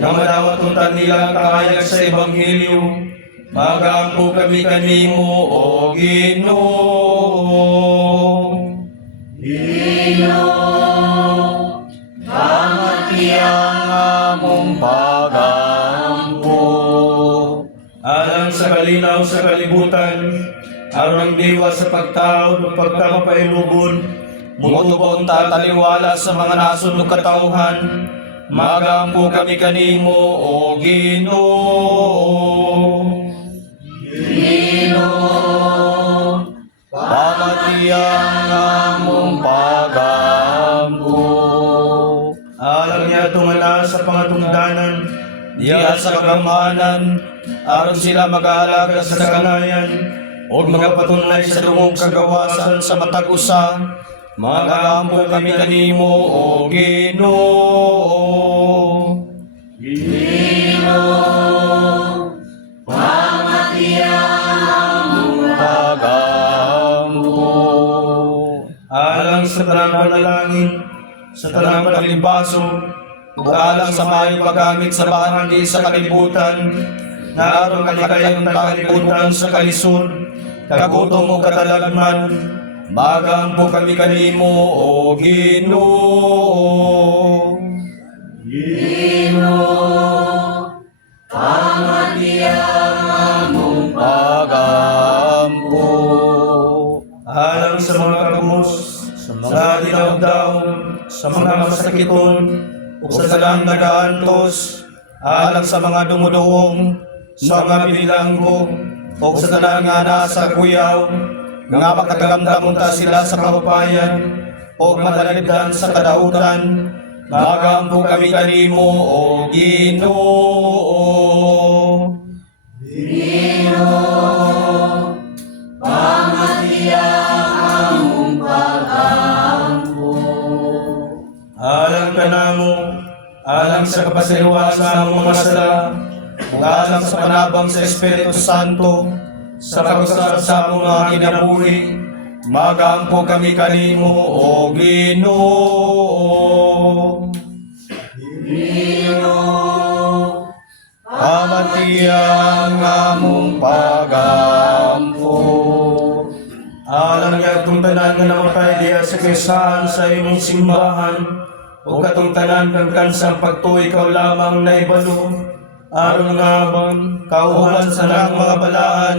na madawat nila kahayag sa Ebanghelyo. Magampo kami kanimo, O Ginoo. Ginoo, pamatiyang among pagampo. Alang sa kalinaw sa kalibutan, aron ang diwa sa pagtao ng pagkamapailugon, mutubon tataliwala sa mga nasunod katauhan. Magampo kami kanimo, O Ginoo. Ginoo, pamatiyang among pagampo. Alang niya tungala sa pangatungdanan, diya sa kagamanan, aron sila mag-aalaga sa kanayan, o magapatunay sa dungog kagawasan sa matag usa. Magampo kami kanimo, O Ginoo. Ginoo, pamatiyang among pagampo. Alang sa tanang panalangin, sa tanang panalibaso, ug alang sa maayong paggamit sa bahandi sa kalibutan, na aron kalikayang kalibutan sa kalisod, kagutom o katalagman, magampo kami kanimo, O Ginoo. Ginoo, pamatiyang among pagampo. Alang sa mga kagumos, sa mga dinawdaw, sa mga masakiton, o sa talang nagaantos, alang sa mga dumuduong, sa mga bilanggo, o sa talang nga nasa kuyaw, nga makatagamdamon ta sila sa kahupayan, o matalibdan sa kadautan. Magampo kami kanimo, O Ginoo. Ginoo, pamatiyang among pagampo. Alang ka namo, alang sa kapasaliwa sa among mga sala, ug alang sa panabang sa Espiritu Santo, sa pag-usar sa among mga kinabuhi, magampo kami kanimo, O Ginoo. Ginoo, Pamatiyang among pagampo. Alang niya itong tanan nga namatay diya sa kaysahan sa imong simbahan, o katong tanan kang kansang pagtuo ikaw lamang na ibalo, aron nga kauhan sa nang mga balaan,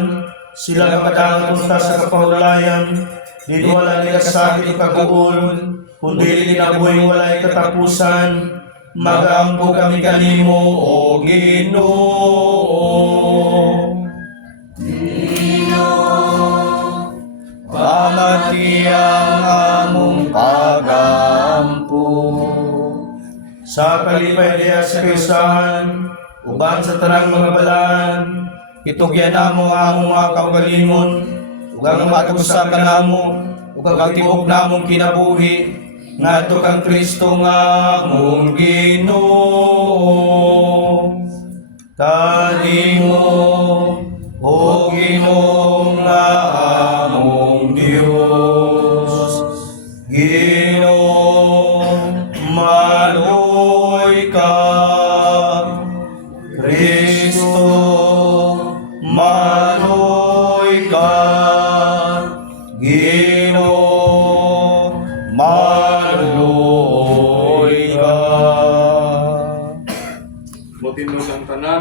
sila makadangan punta sa kapahulayan, di wala nila sakit o kaguol, kundi linaboy walay katapusan. Magampo kami kanimo, O Ginoo. Ginoo, Pamatiyang among pagampo. Sa kalipay diya sa kaysahan, uban sa tanang mga balaan, itugyan namo among mga kaugalingon, ug ang matusa ka namo, ug ang tibok namong kinabuhi, ngadto kang Kristo nga among Ginoo. Kanimo, O Ginoo nga among Dios. Ginoo, maluoy ka. Kristo, maluoy ka. Ginoo, maluoy ka. Motinog ang tanan.